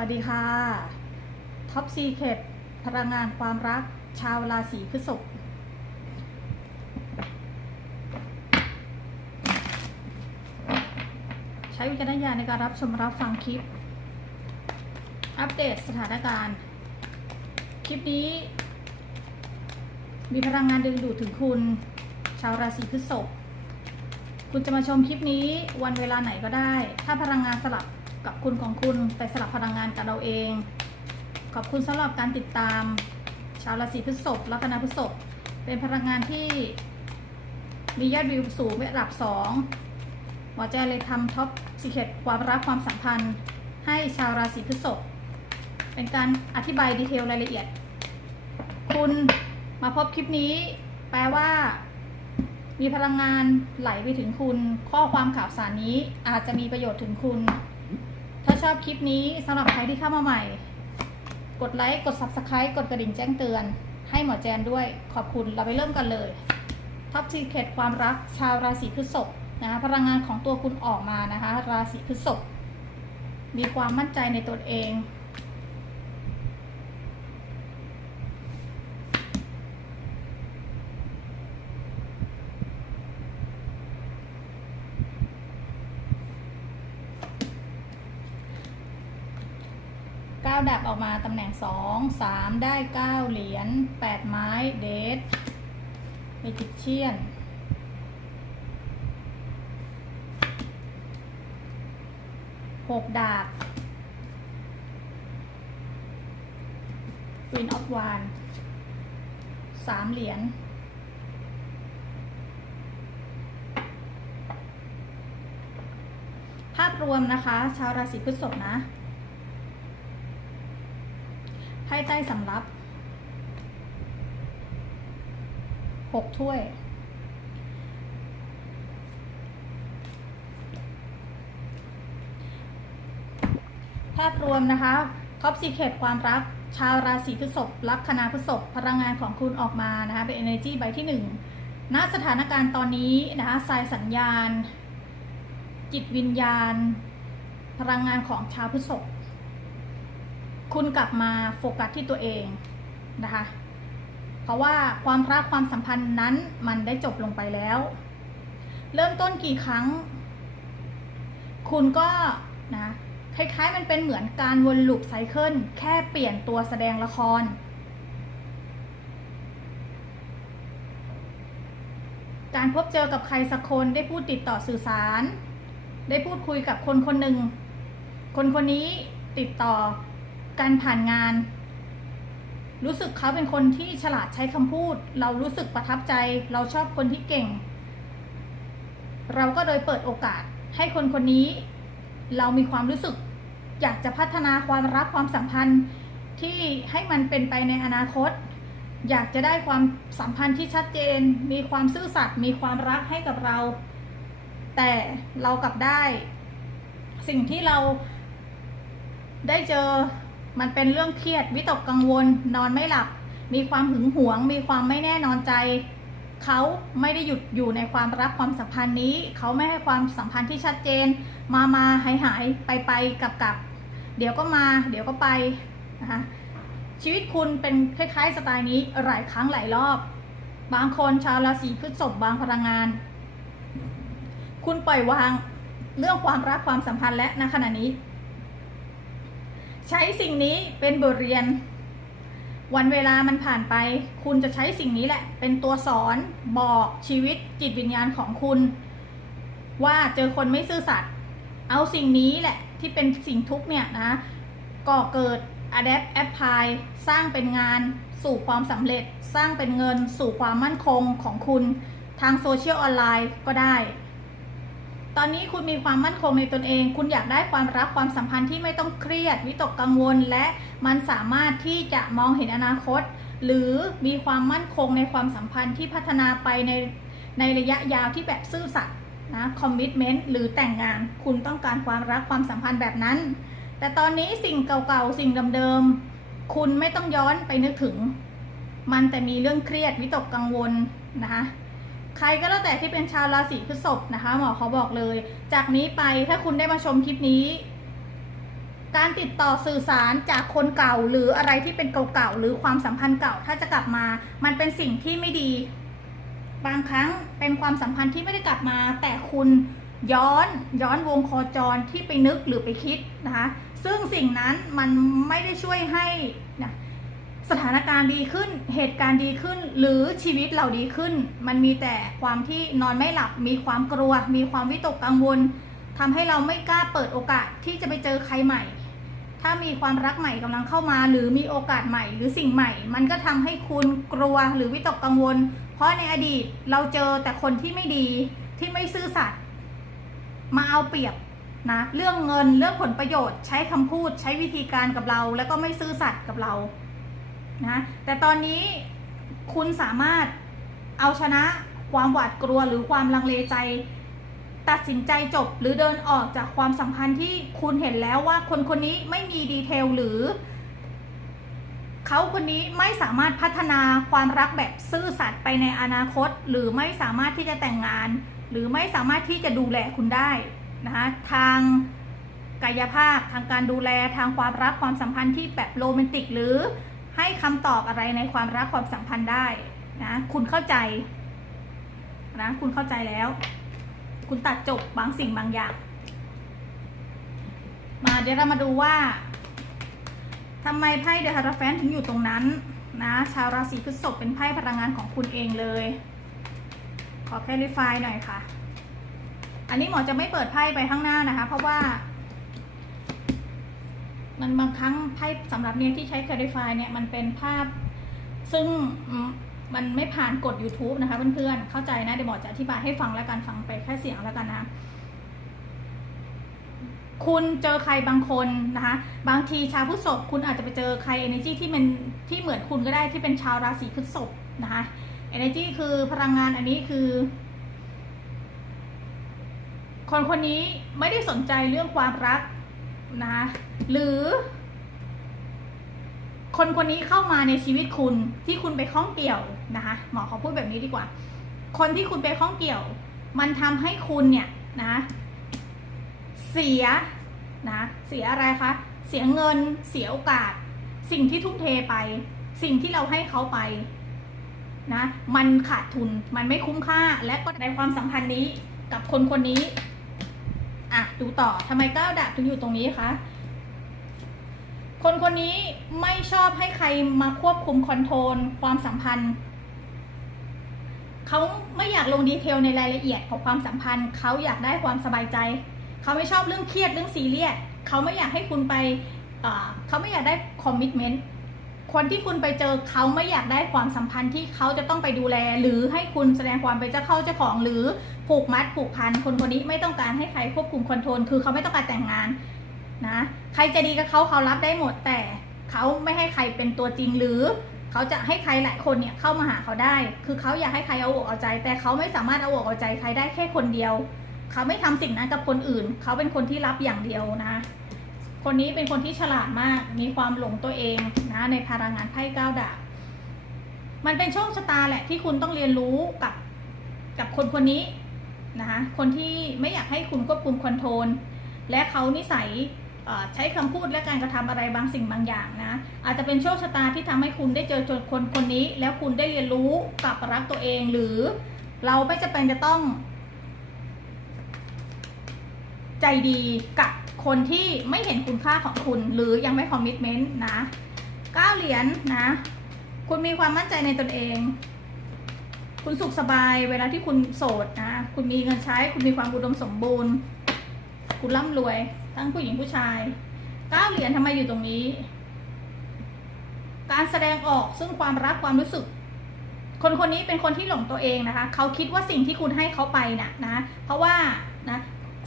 วัสดีค่ะท็อปซีเคทพลังงานความรักชาวราศีพฤษภใช้วิจารณญาณในการรับชมรับฟังคลิป อัปเดตสถานการณ์ คลิปนี้ มีพลังงานดึงดูดถึงคุณ ชาวราศีพฤษภคุณจะมาชมคลิปนี้วันเวลาไหนก็ได้ ถ้าพลังงานสลับ กับคุณของคุณไปสลับพลังงานกับเราเอง ขอบคุณสำหรับการติดตาม ชาวราศีพฤษภลัคนาพฤษภเป็นพลังงานที่มียอดวิวสูงเป็นอันดับสองหมอแจเลยทำท็อปสิเคตความรักความสัมพันธ์ ให้ชาวราศีพฤษภเป็นการอธิบายดีเทลรายละเอียด คุณมาพบคลิปนี้ แปลว่า มีพลังงานไหลไปถึงคุณ ข้อความข่าวสารนี้อาจจะมีประโยชน์ถึงคุณ ถ้าชอบคลิปนี้สำหรับใครที่เข้ามาใหม่ กดไลค์ กด Subscribe กดกระดิ่งแจ้งเตือน ให้หมอแจนด้วยขอบคุณเราไปเริ่มกันเลยท็อปซีเคทความรักชาวราศีพฤษภนะคะพลังงานของตัวคุณออกมานะคะ ราศีพฤษภมีความมั่นใจในตนเอง เก้าดับออกมาตำแหน่งสองสามได้เก้าเหรียญแปดไม้เดทเมจิเชียนหกดาบวินออฟวานสามเหรียญภาพรวมนะคะ ชาวราศีพฤษภนะ ไพ่ใต้สำรับหกถ้วย ภาพรวมนะคะท็อปซีเคทความรัก ชาวราศีพฤษภลัคนาพฤษภพลังงานของคุณออกมานะคะเป็น energy ใบที่หนึ่งณสถานการณ์ตอนนี้นะคะสายสัญญาณ จิตวิญญาณ พลังงานของชาวพฤษภ คุณกลับมาโฟกัสที่ตัวเองนะคะ เพราะว่าความรักความสัมพันธ์นั้นมันได้จบลงไปแล้ว เริ่มต้นกี่ครั้ง คุณก็นะคล้ายๆ มันเป็นเหมือนการวนลูปไซเคิลแค่เปลี่ยนตัวแสดงละคร การพบเจอกับใครสักคนได้พูดติดต่อสื่อสาร ได้พูดคุยกับคนคนหนึ่ง คนคนนี้ติดต่อ การผ่านงาน รู้สึกเขาเป็นคนที่ฉลาดใช้คำพูด เรารู้สึกประทับใจ เราชอบคนที่เก่ง เราก็เลยเปิดโอกาสให้คนคนนี้ เรามีความรู้สึก อยากจะพัฒนาความรักความสัมพันธ์ที่ให้มันเป็นไปในอนาคต อยากจะได้ความสัมพันธ์ที่ชัดเจน มีความซื่อสัตย์มีความรักให้กับเรา แต่เรากลับได้ สิ่งที่เราได้เจอ มันเป็นเรื่องเครียดวิตกกังวล นอนไม่หลับ มีความหึงหวง มีความไม่แน่นอนใจ เขาไม่ได้หยุดอยู่ในความรักความสัมพันธ์นี้ เขาไม่ให้ความสัมพันธ์ที่ชัดเจน มามาหายหายไปไปกลับกลับ เดี๋ยวก็มา เดี๋ยวก็ไปนะคะชีวิตคุณเป็นคล้ายๆสไตล์นี้หลายครั้งหลายรอบ บางคนชาวราศีพฤษภบางพลังงาน คุณปล่อยวางเรื่องความรักความสัมพันธ์และณขณะนี้ ใช้สิ่งนี้เป็นบทเรียน วันเวลามันผ่านไป คุณจะใช้สิ่งนี้แหละ เป็นตัวสอนบอกชีวิตจิตวิญญาณของคุณ ว่าเจอคนไม่ซื่อสัตย์เอาสิ่งนี้แหละที่เป็นสิ่งทุกเนี่ยนะก่อเกิด adapt apply สร้างเป็นงานสู่ความสำเร็จ สร้างเป็นเงินสู่ความมั่นคงของคุณ ทางโซเชียลออนไลน์ก็ได้ ตอนนี้คุณมีความมั่นคงในตนเอง คุณอยากได้ความรักความสัมพันธ์ที่ไม่ต้องเครียด วิตกกังวล และมันสามารถที่จะมองเห็นอนาคต หรือมีความมั่นคงในความสัมพันธ์ที่พัฒนาไปในในระยะยาวที่แบบซื่อสัตย์นะคอมมิชเมนต์หรือแต่งงาน คุณต้องการความรักความสัมพันธ์แบบนั้น แต่ตอนนี้สิ่งเก่าๆ สิ่งเดิมๆ คุณไม่ต้องย้อนไปนึกถึง มันแต่มีเรื่องเครียดวิตกกังวลนะคะ ใครก็แล้วแต่ที่เป็นชาวราศีพฤษภนะคะ หมอเขาบอกเลย จากนี้ไปถ้าคุณได้มาชมคลิปนี้ การติดต่อสื่อสารจากคนเก่าหรืออะไรที่เป็นเก่าๆหรือความสัมพันธ์เก่าถ้าจะกลับมา มันเป็นสิ่งที่ไม่ดี บางครั้งเป็นความสัมพันธ์ที่ไม่ได้กลับมา แต่คุณย้อนย้อนวงโคจรที่ไปนึกหรือไปคิดนะคะ ซึ่งสิ่งนั้นมันไม่ได้ช่วยให้ สถานการณ์ดีขึ้น เหตุการณ์ดีขึ้น หรือชีวิตเราดีขึ้น มันมีแต่ความที่นอนไม่หลับ มีความกลัว มีความวิตกกังวลทำให้เราไม่กล้าเปิดโอกาสที่จะไปเจอใครใหม่ ถ้ามีความรักใหม่กำลังเข้ามา หรือมีโอกาสใหม่ หรือสิ่งใหม่ มันก็ทำให้คุณกลัวหรือวิตกกังวล เพราะในอดีตเราเจอแต่คนที่ไม่ดีที่ไม่ซื่อสัตย์มาเอาเปรียบนะเรื่องเงินเรื่องผลประโยชน์ ใช้คำพูดใช้วิธีการกับเรา แล้วก็ไม่ซื่อสัตย์กับเรา นะแต่ตอนนี้คุณสามารถเอาชนะความหวาดกลัวหรือความลังเลใจ ตัดสินใจจบหรือเดินออกจากความสัมพันธ์ที่คุณเห็นแล้วว่าคนคนนี้ไม่มีดีเทลหรือ เขาคนนี้ไม่สามารถพัฒนาความรักแบบซื่อสัตย์ไปในอนาคต หรือไม่สามารถที่จะแต่งงาน หรือไม่สามารถที่จะดูแลคุณได้นะคะทางกายภาพทางการดูแลทางความรักความสัมพันธ์ที่แบบโรแมนติกหรือ ให้คำตอบอะไรในความรักความสัมพันธ์ได้นะ คุณเข้าใจนะคุณเข้าใจแล้ว คุณตัดจบบางสิ่งบางอย่าง มาเดี๋ยวเรามาดูว่าทำไมไพ่เดอะฮาราแฟนถึงอยู่ตรงนั้นนะ ชาวราศีพฤษภเป็นไพ่พลังงานของคุณเองเลย ขอแคลิฟายหน่อยค่ะ อันนี้หมอจะไม่เปิดไพ่ไปข้างหน้านะคะ เพราะว่า มันบางครั้งไพ่สำหรับเนี่ยที่ใช้แคลิฟายเนี่ยมันเป็นภาพ ซึ่งมมันไม่ผ่านกฎ YouTube นะคะเพื่อนๆ เข้าใจนะ เดี๋ยวหมอจะอธิบายให้ฟังแล้วกันฟังไปแค่เสียงแล้วกันนะ คุณเจอใครบางคนนะคะ บางทีชาวพฤษภคุณอาจจะไปเจอใคร energy ที่มันที่เหมือนคุณก็ได้ที่เป็นชาวราศีพฤษภนะคะ energy คือพลังงานอันนี้คือ คนคนนี้ไม่ได้สนใจเรื่องความรัก นะคะหรือ คนคนนี้เข้ามาในชีวิตคุณที่คุณไปข้องเกี่ยวนะคะหมอขอพูดแบบนี้ดีกว่า คนที่คุณไปข้องเกี่ยว มันทำให้คุณเนี่ยนะเสียนะเสียอะไรคะเสียเงินเสียโอกาส สิ่งที่ทุ่มเทไป สิ่งที่เราให้เขาไปนะมันขาดทุนมันไม่คุ้มค่าและก็ในความสัมพันธ์นี้กับคนคนนี้ ดูต่อทำไมก้าวดาบถึงอยู่ตรงนี้คะคนคนนี้ไม่ชอบให้ใครมาควบคุมคอนโทรลความสัมพันธ์ เขาไม่อยากลงดีเทลในรายละเอียดของความสัมพันธ์ เขาอยากได้ความสบายใจ เขาไม่ชอบเรื่องเครียดเรื่องซีเรียส เขาไม่อยากให้คุณไป เขาไม่อยากได้คอมมิชเมนต์ คนที่คุณไปเจอเขาไม่อยากได้ความสัมพันธ์ที่เขาจะต้องไปดูแล หรือให้คุณแสดงความเป็นเจ้าเข้าเจ้าของหรือผูกมัดผูกพันคนคนนี้ไม่ต้องการให้ใครควบคุมคอนโทรลคือเขาไม่ต้องการแต่งงานนะใครจะดีกับเขาเขารับได้หมดแต่เขาไม่ให้ใครเป็นตัวจริงหรือเขาจะให้ใครหลายคนเนี่ยเข้ามาหาเขาได้ คือเขาอยากให้ใครเอาอกเอาใจ แต่เขาไม่สามารถเอาอกเอาใจใครได้แค่คนเดียว เขาไม่ทำสิ่งนั้นกับคนอื่น เขาเป็นคนที่รับอย่างเดียวนะ คนนี้เป็นคนที่ฉลาดมาก มีความหลงตัวเองนะในพลังงานไพ่เก้าดาบ มันเป็นโชคชะตาแหละที่คุณต้องเรียนรู้กับกับคนคนนี้นะคะคนที่ไม่อยากให้คุณควบคุมคอนโทรล และเขานิสัยใช้คำพูดและการกระทำอะไรบางสิ่งบางอย่างนะ อาจจะเป็นโชคชะตาที่ทำให้คุณได้เจอคนคนนี้ แล้วคุณได้เรียนรู้กลับรักตัวเองหรือเราไม่จะเป็นจะต้อง ใจดีกับ คนที่ไม่เห็นคุณค่าของคุณหรือยังไม่คอมมิชเมนต์นะเก้าเหรียญนะ คุณมีความมั่นใจในตนเอง คุณสุขสบายเวลาที่คุณโสดนะ คุณมีเงินใช้ คุณมีความอุดมสมบูรณ์ คุณร่ำรวย ทั้งผู้หญิงผู้ชายเก้าเหรียญทำไมอยู่ตรงนี้ การแสดงออกซึ่งความรักความรู้สึกคนคนนี้เป็นคนที่หลงตัวเองนะคะ เขาคิดว่าสิ่งที่คุณให้เขาไปนะนะ เพราะว่านะ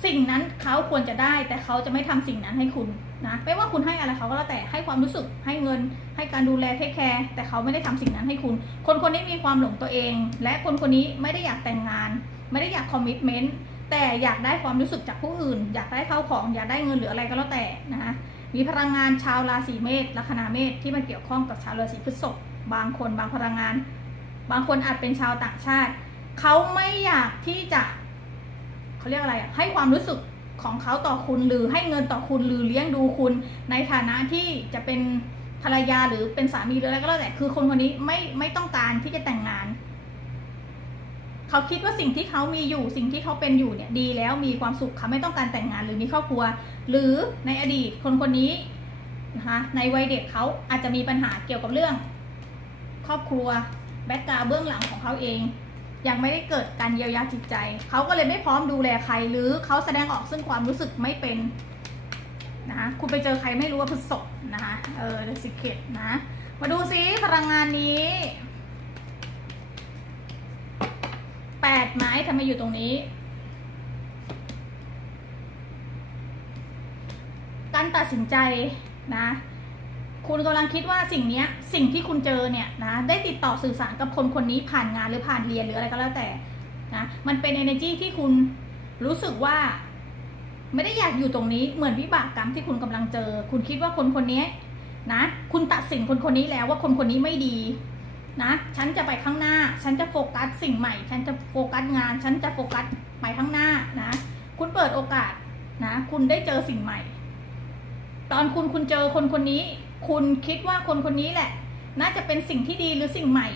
สิ่งนั้นเขาควรจะได้ แต่เขาจะไม่ทำสิ่งนั้นให้คุณนะไม่ว่าคุณให้อะไรเขาก็แล้วแต่ให้ความรู้สึกให้เงิน ให้การดูแลเทคแคร์แต่เขาไม่ได้ทำสิ่งนั้นให้คุณ คนคนนี้มีความหลงตัวเอง และคนคนนี้ไม่ได้อยากแต่งงาน ไม่ได้อยากคอมมิชเมนต์แต่อยากได้ความรู้สึกจากผู้อื่น อยากได้เข้าของ อยากได้เงินหรืออะไรก็แล้วแต่นะคะมีพลังงานชาวราศีเมษลัคนาเมษที่มาเกี่ยวข้องกับชาวราศีพฤษภบางคนบางพลังงาน บางคนอาจเป็นชาวต่างชาติ เขาไม่อยากที่จะ เขาเรียกอะไรให้ความรู้สึกของเขาต่อคุณหรือให้เงินต่อคุณหรือเลี้ยงดูคุณ ในฐานะที่จะเป็นภรรยาหรือเป็นสามีหรืออะไรก็แล้วแต่คือคนคนนี้ไม่ไม่ต้องการที่จะแต่งงาน เขาคิดว่าสิ่งที่เขามีอยู่สิ่งที่เขาเป็นอยู่เนี่ยดีแล้วมีความสุขเขาไม่ต้องการแต่งงานหรือมีครอบครัว หรือในอดีตคนคนนี้นะคะในวัยเด็กเขาอาจจะมีปัญหาเกี่ยวกับเรื่อง ครอบครัวแบ็กกราวเบื้องหลังของเขาเอง ยังไม่ได้เกิดการเยียวยาจิตใจ เขาก็เลยไม่พร้อมดูแลใคร หรือเขาแสดงออกซึ่งความรู้สึกไม่เป็นนะคะคุณไปเจอใครไม่รู้ว่าพฤษภนะคะเออ The Secret นะมาดูซิพลังงานนี้แปดไม้ทำไมอยู่ตรงนี้ การตัดสินใจนะ คุณกำลังคิดว่าสิ่งนี้สิ่งที่คุณเจอเนี่ยนะได้ติดต่อสื่อสารกับคนคนนี้ผ่านงานหรือผ่านเรียนหรืออะไรก็แล้วแต่นะมันเป็น energy ที่คุณรู้สึกว่า ไม่ได้อยากอยู่ตรงนี้เหมือนวิบากกรรมที่คุณกำลังเจอ คุณคิดว่าคนคนนี้นะคุณตัดสินคนคนนี้แล้วว่าคนคนนี้ไม่ดีนะฉันจะไปข้างหน้า ฉันจะโฟกัสสิ่งใหม่ ฉันจะโฟกัสงาน ฉันจะโฟกัสไปข้างหน้านะคุณเปิดโอกาสนะคุณได้เจอสิ่งใหม่ ตอนคุณคุณเจอคนคนนี้ คุณคิดว่าคนคนนี้แหละ น่าจะเป็นสิ่งที่ดีหรือสิ่งใหม่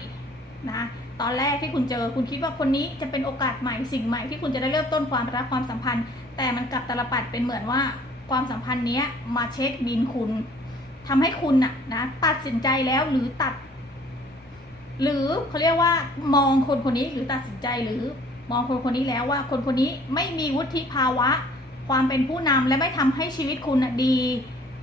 นะตอนแรกที่คุณเจอ คุณคิดว่าคนนี้จะเป็นโอกาสใหม่สิ่งใหม่ที่คุณจะได้เริ่มต้นความรักความสัมพันธ์ แต่มันกลับตลปัดเป็นเหมือนว่าความสัมพันธ์เนี้ยมาเช็คบินคุณทำให้คุณน่ะนะตัดสินใจแล้วหรือตัด หรือเขาเรียกว่ามองคนคนนี้หรือตัดสินใจหรือมองคนคนนี้แล้วว่า คนคนนี้ไม่มีวุฒิภาวะ ความเป็นผู้นำและไม่ทำให้ชีวิตคุณน่ะดี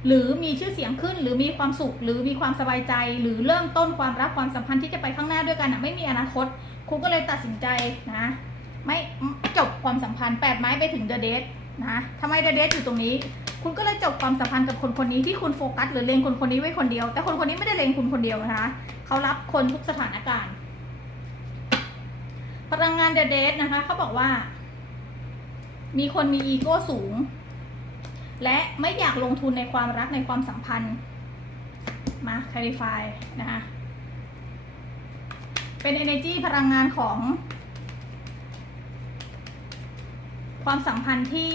หรือมีชื่อเสียงขึ้น หรือมีความสุข หรือมีความสบายใจ หรือเริ่มต้นความรักความสัมพันธ์ที่จะไปข้างหน้าด้วยกันน่ะไม่มีอนาคต คุณก็เลยตัดสินใจนะไม่จบความสัมพันธ์แปดไม้ไปถึงเดอะเดทนะทำไมเดอะเดทอยู่ตรงนี้ คุณก็เลยจบความสัมพันธ์กับคนคนนี้ที่คุณโฟกัสหรือเลงคนคนนี้ไว้คนเดียว แต่คนคนนี้ไม่ได้เลงคุณคนเดียวนะคะเขารับคนทุกสถานการณ์ พลังงานเดอะเดทนะคะเขาบอกว่า มีคนมีอีโก้สูง และไม่อยากลงทุนในความรักในความสัมพันธ์ มาคลิฟายนะคะเป็น energy พลังงานของ ความสัมพันธ์ที่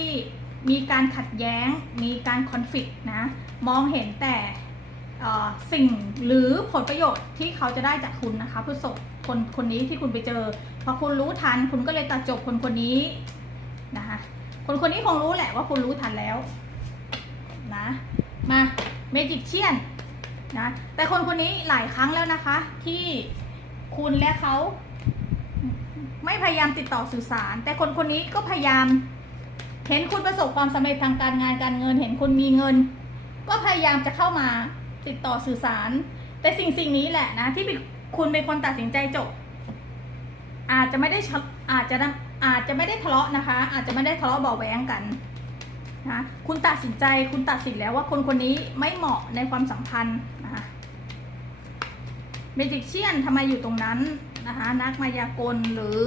มีการขัดแย้ง มีการคอนฟ lict นะ มองเห็นแต่สิ่งหรือผลประโยชน์ที่เขาจะได้จากคุณนะคะผู้ศพคนคนนี้ที่คุณไปเจอ พอคุณรู้ทันคุณก็เลยตัดจบคนคนนี้นะคะคนคนนี้คงรู้แหละว่าคุณรู้ทันแล้ว นะ มาเมจิกเชียนนะแต่คนคนนี้หลายครั้งแล้วนะคะ ที่คุณและเขาไม่พยายามติดต่อสื่อสาร แต่คนคนนี้ก็พยายาม เห็นคุณประสบความสำเร็จทางการงานการเงิน เห็นคุณมีเงิน ก็พยายามจะเข้ามาติดต่อสื่อสาร แต่สิ่งสิ่งนี้แหละนะ ที่คุณเป็นคนตัดสินใจจบ อาจจะไม่ได้อาจจะอาจจะไม่ได้ทะเลาะนะคะ อาจจะไม่ได้ทะเลาะเบาะแว้งกัน นะคุณตัดสินใจคุณตัดสินแล้วว่าคนคนนี้ไม่เหมาะในความสัมพันธ์นะคะเมจิกเชียนทำไมอยู่ตรงนั้นนะคะนักมายากลหรือ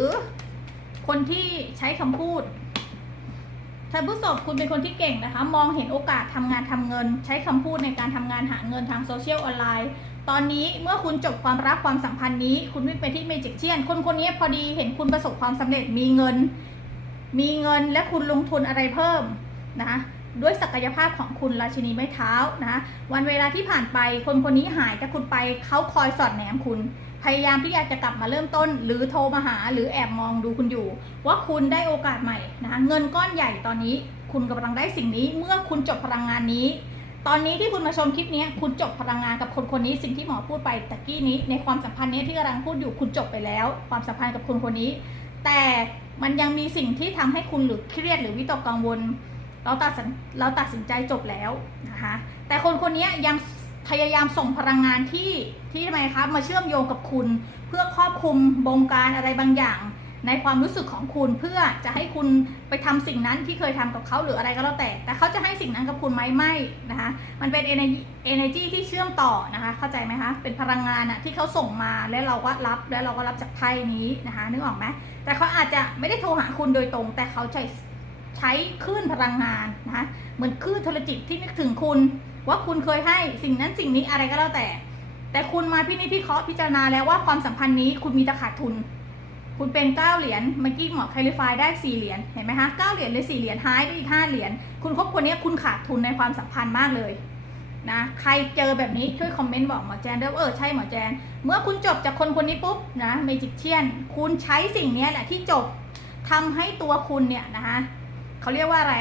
คนที่ใช้คำพูดท่านผู้สบคุณเป็นคนที่เก่งนะคะ มองเห็นโอกาสทำงานทำเงิน ใช้คำพูดในการทำงานหาเงินทางโซเชียลออนไลน์ตอนนี้เมื่อคุณจบความรักความสัมพันธ์นี้ คุณวิ่งไปที่เมจิกเชียนคนคนนี้พอดีเห็นคุณประสบความสำเร็จมีเงิน มีเงินและคุณลงทุนอะไรเพิ่ม นะด้วยศักยภาพของคุณราชินีไม้เท้านะวันเวลาที่ผ่านไปคนคนนี้หายจากคุณไปเขาคอยสอดแนมคุณ พยายามที่อยากจะกลับมาเริ่มต้น หรือโทรมาหาหรือแอบมองดูคุณอยู่ ว่าคุณได้โอกาสใหม่นะคะเงินก้อนใหญ่ตอนนี้ คุณกำลังได้สิ่งนี้เมื่อคุณจบพลังงานนี้ ตอนนี้ที่คุณมาชมคลิปนี้คุณจบพลังงานกับคนคนนี้สิ่งที่หมอพูดไปตะกี้นี้ในความสัมพันธ์นี้ที่กำลังพูดอยู่คุณจบไปแล้ว ความสัมพันธ์กับคนคนนี้ แต่มันยังมีสิ่งที่ทำให้คุณหรือเครียดหรือวิตกกังวล เราตัดสินเราตัดสินใจจบแล้วนะคะแต่คนคนนี้ยังพยายามส่งพลังงานที่ที่ทำไมคะมาเชื่อมโยงกับคุณเพื่อครอบคลุมบงการอะไรบางอย่างในความรู้สึกของคุณเพื่อจะให้คุณไปทำสิ่งนั้นที่เคยทำกับเขาหรืออะไรก็แล้วแต่ แต่เขาจะให้สิ่งนั้นกับคุณไหมไม่นะคะมันเป็น energy energy ที่เชื่อมต่อนะคะเข้าใจไหมคะเป็นพลังงานอะที่เขาส่งมาแล้วเราก็รับแล้วเราก็รับจากไพ่นี้นะคะนึกออกไหมแต่เขาอาจจะไม่ได้โทรหาคุณโดยตรง แต่เขาใช้ ใช้คลื่นพลังงานนะคะเหมือนคลื่นโทรจิตที่นึกถึงคุณ ว่าคุณเคยให้สิ่งนั้นสิ่งนี้อะไรก็แล้วแต่ แต่คุณมาพินิจพิเคราะห์พิจารณาแล้วว่าความสัมพันธ์นี้คุณมีตะขาดทุน คุณเป็นเก้าเหรียญเมื่อกี้หมอคลิฟายได้สี่เหรียญเห็นไหมคะเก้าเหรียญเลยสี่เหรียญหายไปอีกห้าเหรียญคุณคบคนนี้คุณขาดทุนในความสัมพันธ์มากเลยนะใครเจอแบบนี้ช่วยคอมเมนต์บอกหมอแจนด้วยว่าเออใช่หมอแจน เมื่อคุณจบจากคนคนนี้ปุ๊บนะเมจิกเชียน คุณใช้สิ่งนี้แหละที่จบทำให้ตัวคุณเนี่ยนะคะ เขาเรียกว่าอะไร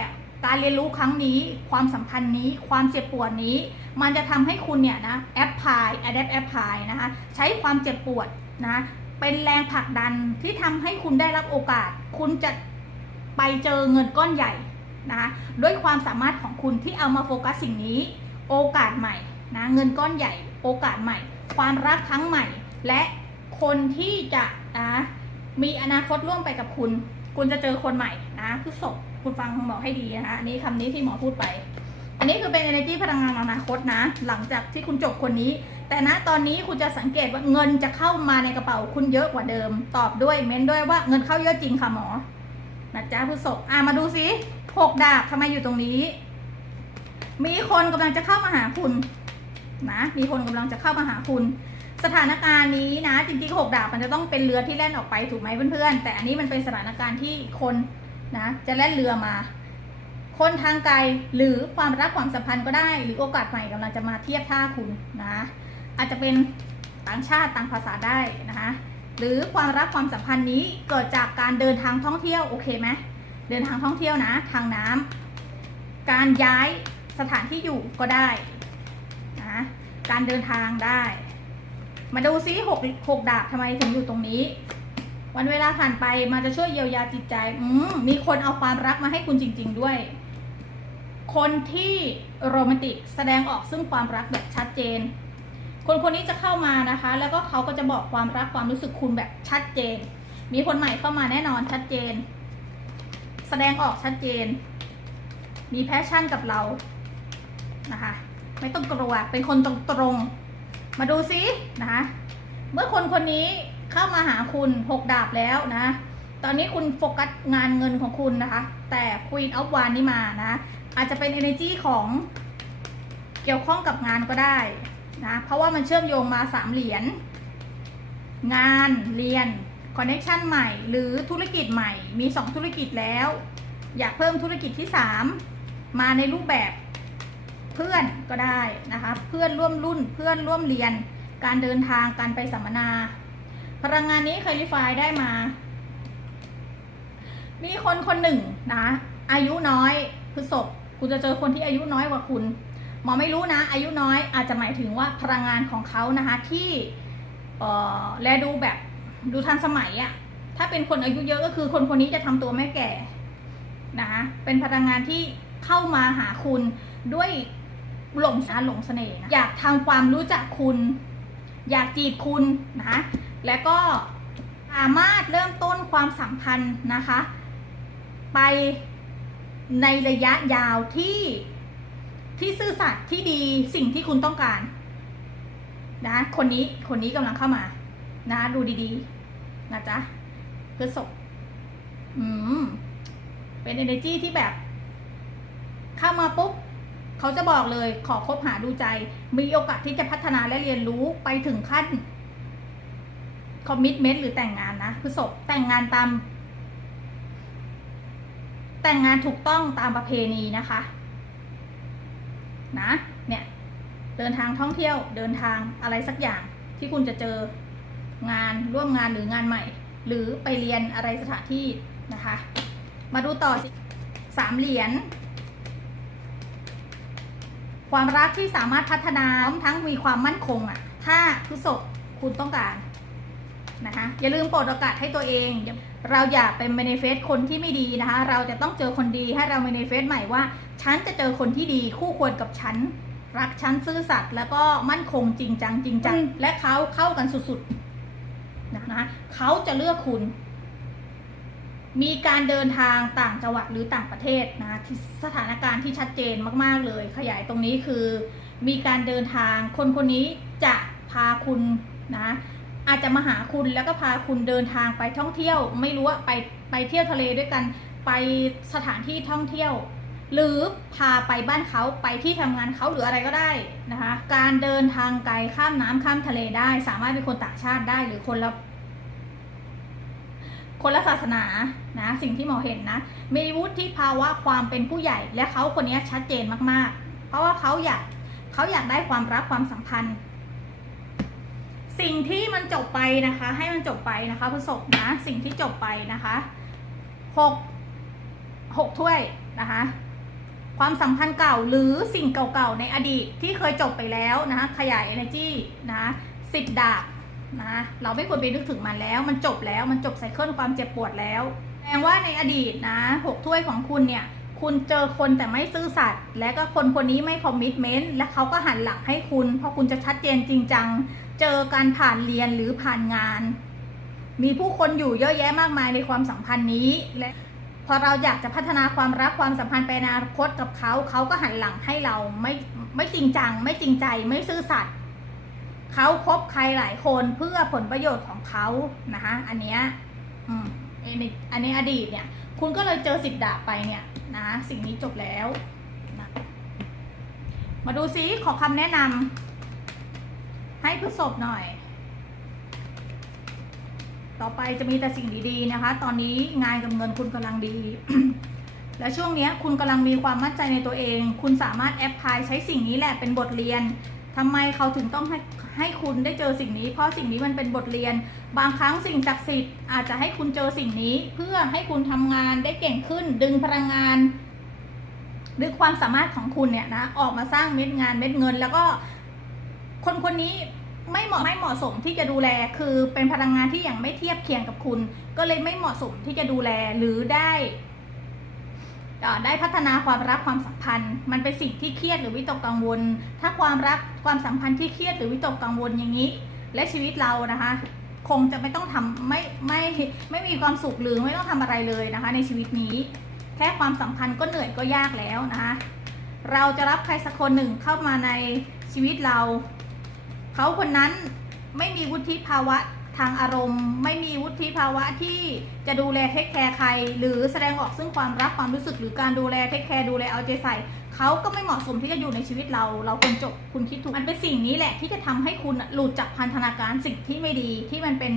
การเรียนรู้ครั้งนี้ ความสัมพันธ์นี้ ความเจ็บปวดนี้ มันจะทำให้คุณเนี่ยนะแอปพลาย adapt apply นะคะ ใช้ความเจ็บปวดนะ เป็นแรงผลักดันที่ทำให้คุณได้รับโอกาส คุณจะไปเจอเงินก้อนใหญ่นะคะด้วยความสามารถของคุณที่เอามาโฟกัสสิ่งนี้ โอกาสใหม่นะเงินก้อนใหญ่ โอกาสใหม่ ความรักครั้งใหม่ และคนที่จะนะมีอนาคตร่วมไปกับคุณ คุณจะเจอคนใหม่นะพฤษภ คุณฟังหมอให้ดีนะคะอันนี้คำนี้ที่หมอพูดไป อันนี้คือเป็น energy พลังงานอนาคตนะ หลังจากที่คุณจบคนนี้ แต่ณตอนนี้คุณจะสังเกตว่าเงินจะเข้ามาในกระเป๋าคุณเยอะกว่าเดิม ตอบด้วยเม้นด้วยว่าเงินเข้าเยอะจริงค่ะหมอนะจ๊ะพฤษภอะมาดูสิหกดาบทำไมอยู่ตรงนี้ มีคนกำลังจะเข้ามาหาคุณนะมีคนกำลังจะเข้ามาหาคุณ สถานการณ์นี้นะจริงๆหกดาบมันจะต้องเป็นเรือที่แล่นออกไปถูกไหมเพื่อนๆแต่อันนี้มันเป็นสถานการณ์ที่คน นะจะแล่นเรือมา คนทางไกลหรือความรักความสัมพันธ์ก็ได้ หรือโอกาสใหม่กำลังจะมาเทียบท่าคุณนะอาจจะเป็นต่างชาติต่างภาษาได้นะคะหรือความรักความสัมพันธ์นี้เกิดจากการเดินทางท่องเที่ยวโอเคไหมเดินทางท่องเที่ยวนะ ทางน้ำการย้ายสถานที่อยู่ก็ได้นะการเดินทางได้ มาดูซิหกหกดาบทำไมถึงอยู่ตรงนี้ วันเวลาผ่านไปมันจะช่วยเยียวยาจิตใจ อืมมีคนเอาความรักมาให้คุณจริง ๆ ด้วย คนที่โรแมนติกแสดงออกซึ่งความรักแบบชัดเจน คนคนนี้จะเข้ามานะคะ แล้วก็เขาก็จะบอกความรักความรู้สึกคุณแบบชัดเจน มีคนใหม่เข้ามาแน่นอนชัดเจน แสดงออกชัดเจน มีแพชชั่นกับเรานะคะ ไม่ต้องกลัวเป็นคนตรงๆมาดูซินะคะเมื่อคนคนนี้ เข้ามาหาคุณหกดาบแล้วนะ ตอนนี้คุณโฟกัสงานเงินของคุณนะคะ แต่ Queen of w a n นี่มานะ อาจจะเป็น energy ของเกี่ยวข้องกับงานก็ได้นะ เพราะว่ามันเชื่อมโยงมาสามเหรียญงานเรียนคอนเน็ชันใหม่ หรือธุรกิจใหม่มีสองธุรกิจแล้ว อยากเพิ่มธุรกิจที่สามมาในรูปแบบเพื่อนก็ได้นะคะ เพื่อนร่วมรุ่นเพื่อนร่วมเรียน การเดินทางการไปสัมมนา พลังงานนี้คลิฟายได้มา มีคนคนหนึ่งนะ อายุน้อยพฤษภคุณจะเจอคนที่อายุน้อยกว่าคุณ หมอไม่รู้นะ อายุน้อยอาจจะหมายถึงว่าพลังงานของเขานะคะที่เออแลดูแบบดูทันสมัยอะถ้าเป็นคนอายุเยอะก็คือคนคนนี้จะทำตัวไม่แก่นะคะเป็นพลังงานที่เข้ามาหาคุณด้วยหลงนะหลงเสน่ห์นะอยากทำความรู้จักคุณ อยากจีบคุณนะ และก็สามารถเริ่มต้นความสัมพันธ์นะคะ ไปในระยะยาวที่ที่ซื่อสัตย์ที่ดีสิ่งที่คุณต้องการนะคนนี้คนนี้กำลังเข้ามานะดูดีๆนะจ๊ะพฤษภอืมเป็น energy ที่แบบ เข้ามาปุ๊บเขาจะบอกเลยขอคบหาดูใจ มีโอกาสที่จะพัฒนาและเรียนรู้ไปถึงขั้น คอมมิชเมนต์หรือแต่งงานนะพฤษภแต่งงานตาม แต่งงานถูกต้องตามประเพณีนะคะ นะเนี่ยเดินทางท่องเที่ยวเดินทางอะไรสักอย่างที่คุณจะเจองานร่วมงานหรืองานใหม่ หรือไปเรียนอะไรสถานที่นะคะ มาดูต่อสิสามเหรียญความรักที่สามารถพัฒนาพร้อมทั้งมีความมั่นคงอะ ถ้าพฤษภคุณต้องการ นะคะอย่าลืมโปรดโอกาสให้ตัวเอง เราอย่าเป็นเมนเฟสคนที่ไม่ดีนะคะ เราจะต้องเจอคนดีให้เราเมนเฟสใหม่ว่า ฉันจะเจอคนที่ดีคู่ควรกับฉัน รักฉันซื่อสัตย์แล้วก็มั่นคงจริงจังจริงจังและเขาเข้ากันสุดๆนะคะเขาจะเลือกคุณ มีการเดินทางต่างจังหวัดหรือต่างประเทศนะที่สถานการณ์ที่ชัดเจนมากๆเลย ขยายตรงนี้คือ มีการเดินทางคนคนนี้จะพาคุณนะ อาจจะมาหาคุณแล้วก็พาคุณเดินทางไปท่องเที่ยว ไม่รู้ว่าไปไปเที่ยวทะเลด้วยกันไปสถานที่ท่องเที่ยว หรือพาไปบ้านเขาไปที่ทำงานเขาหรืออะไรก็ได้นะคะการเดินทางไกลข้ามน้ำข้ามทะเลได้ สามารถเป็นคนต่างชาติได้หรือคนละคนละศาสนานะสิ่งที่หมอเห็นนะมีวุฒิภาวะความเป็นผู้ใหญ่ และเขาคนนี้ชัดเจนมากๆ เพราะว่าเขาอยากเขาอยากได้ความรักความสัมพันธ์ สิ่งที่มันจบไปนะคะ ให้มันจบไปนะคะพฤษภนะ สิ่งที่จบไปนะคะหกหกถ้วยนะคะ ความสัมพันธ์เก่าหรือสิ่งเก่าๆในอดีตที่เคยจบไปแล้วนะคะขยาย energy นะสิบดาบนะเราไม่ควรไปนึกถึงมันแล้ว มันจบแล้วมันจบไซเคิลความเจ็บปวดแล้วแสดงว่าในอดีตนะหกถ้วยของคุณเนี่ย คุณเจอคนแต่ไม่ซื่อสัตย์และก็คนคนนี้ไม่คอมมิชเมนต์และเขาก็หันหลังให้คุณ เพราะคุณจะชัดเจนจริงจัง เจอการผ่านเรียนหรือผ่านงาน มีผู้คนอยู่เยอะแยะมากมายในความสัมพันธ์นี้ และพอเราอยากจะพัฒนาความรักความสัมพันธ์ไปในอนาคตกับเขา เขาก็หันหลังให้เราไม่ไม่จริงจัง ไม่จริงใจไม่ซื่อสัตย์เขาคบใครหลายคนเพื่อผลประโยชน์ของเขานะคะอันเนี้ยอืมอันนี้อันอดีตเนี่ย คุณก็เลยเจอสิบดาไปเนี่ยนะสิ่งนี้จบแล้วนะมาดูซิขอคำแนะนำ ให้พฤษภหน่อย ต่อไปจะมีแต่สิ่งดีๆนะคะ ตอนนี้งานกับเงินคุณกำลังดี และช่วงนี้คุณกำลังมีความมั่นใจในตัวเอง คุณสามารถแอปพลายใช้สิ่งนี้แหละเป็นบทเรียนทำไมเขาถึงต้องให้ให้คุณได้เจอสิ่งนี้ เพราะสิ่งนี้มันเป็นบทเรียน บางครั้งสิ่งศักดิ์สิทธิ์อาจจะให้คุณเจอสิ่งนี้ เพื่อให้คุณทำงานได้เก่งขึ้น ดึงพลังงานหรือความสามารถของคุณเนี่ยนะออกมาสร้างเม็ดงานเม็ดเงิน แล้วก็คนคนนี้ ไม่เหมาะไม่เหมาะสมที่จะดูแล คือเป็นพลังงานที่ยังไม่เทียบเคียงกับคุณ ก็เลยไม่เหมาะสมที่จะดูแลหรือได้ได้พัฒนาความรักความสัมพันธ์ มันเป็นสิ่งที่เครียดหรือวิตกกังวล ถ้าความรักความสัมพันธ์ที่เครียดหรือวิตกกังวลอย่างนี้ และชีวิตเรานะคะ คงจะไม่ต้องทำไม่ไม่ไม่มีความสุขหรือไม่ต้องทำอะไรเลยนะคะ ในชีวิตนี้ แค่ความสัมพันธ์ก็เหนื่อยก็ยากแล้วนะคะ เราจะรับใครสักคนหนึ่งเข้ามาในชีวิตเรา เขาคนนั้นไม่มีวุฒิภาวะทางอารมณ์ ไม่มีวุฒิภาวะที่จะดูแลเทคแคร์ใคร หรือแสดงออกซึ่งความรักความรู้สึกหรือการดูแลเทคแคร์ดูแลเอาใจใส่เขาก็ไม่เหมาะสมที่จะอยู่ในชีวิตเรา เราควรจบคุณคิดถูกมันเป็นสิ่งนี้แหละที่จะทำให้คุณหลุดจากพันธนาการสิ่งที่ไม่ดีที่มันเป็น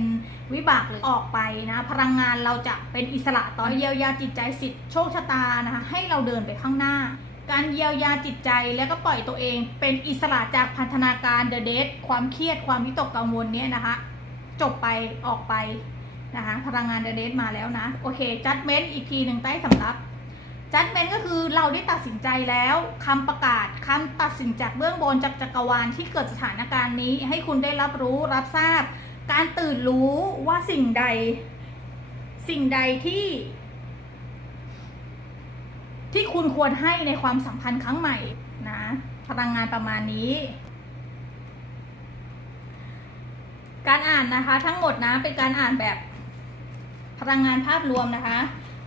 วิบากหรือออกไปนะ พลังงานเราจะเป็นอิสระตอนเยียวยาจิตใจสิทธิ์โชคชะตานะคะให้เราเดินไปข้างหน้า การเยียวยาจิตใจแล้วก็ปล่อยตัวเอง เป็นอิสระจากพันธนาการเดอะเดทความเครียดความวิตกกังวลเนี้ยนะคะ จบไปออกไปนะคะพลังงานเดอะเดทมาแล้วนะ โอเคจัดเมนต์อีกทีหนึ่งใต้สำรับจัดเมนต์ก็คือเราได้ตัดสินใจแล้วคำประกาศคำตัดสินจากเบื้องบนจากจักรวาลที่เกิดสถานการณ์นี้ ให้คุณได้รับรู้รับทราบ การตื่นรู้ว่าสิ่งใด สิ่งใดที่ ที่คุณควรให้ในความสัมพันธ์ครั้งใหม่นะ พลังงานประมาณนี้ การอ่านนะคะ ทั้งหมดนะเป็นการอ่านแบบพลังงานภาพรวมนะคะ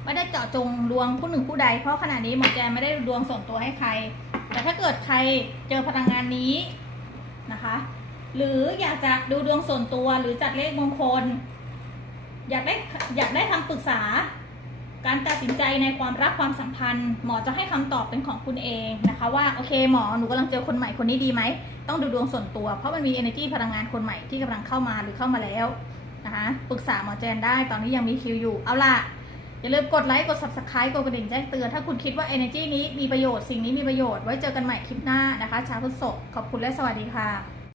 ไม่ได้เจาะจงดวงผู้หนึ่งผู้ใด เพราะขณะนี้หมอแจไม่ได้ดวงส่วนตัวให้ใคร แต่ถ้าเกิดใครเจอพลังงานนี้นะคะ หรืออยากจะดูดวงส่วนตัวหรือจัดเลขมงคล อยากได้อยากได้คำปรึกษา การตัดสินใจในความรักความสัมพันธ์ หมอจะให้คำตอบเป็นของคุณเองนะคะ ว่าโอเคหมอหนูกำลังเจอคนใหม่คนนี้ดีไหม ต้องดูดวงส่วนตัว เพราะมันมี energy พลังงานคนใหม่ที่กำลังเข้ามาหรือเข้ามาแล้วนะคะปรึกษาหมอแจนได้ตอนนี้ยังมีคิวอยู่ เอาล่ะ อย่าลืมกดไลค์กด subscribe กดกระดิ่งแจ้งเตือน ถ้าคุณคิดว่า energy นี้มีประโยชน์สิ่งนี้มีประโยชน์ไว้เจอกันใหม่คลิปหน้านะคะ ชาวพุทธศขอบคุณและสวัสดีค่ะ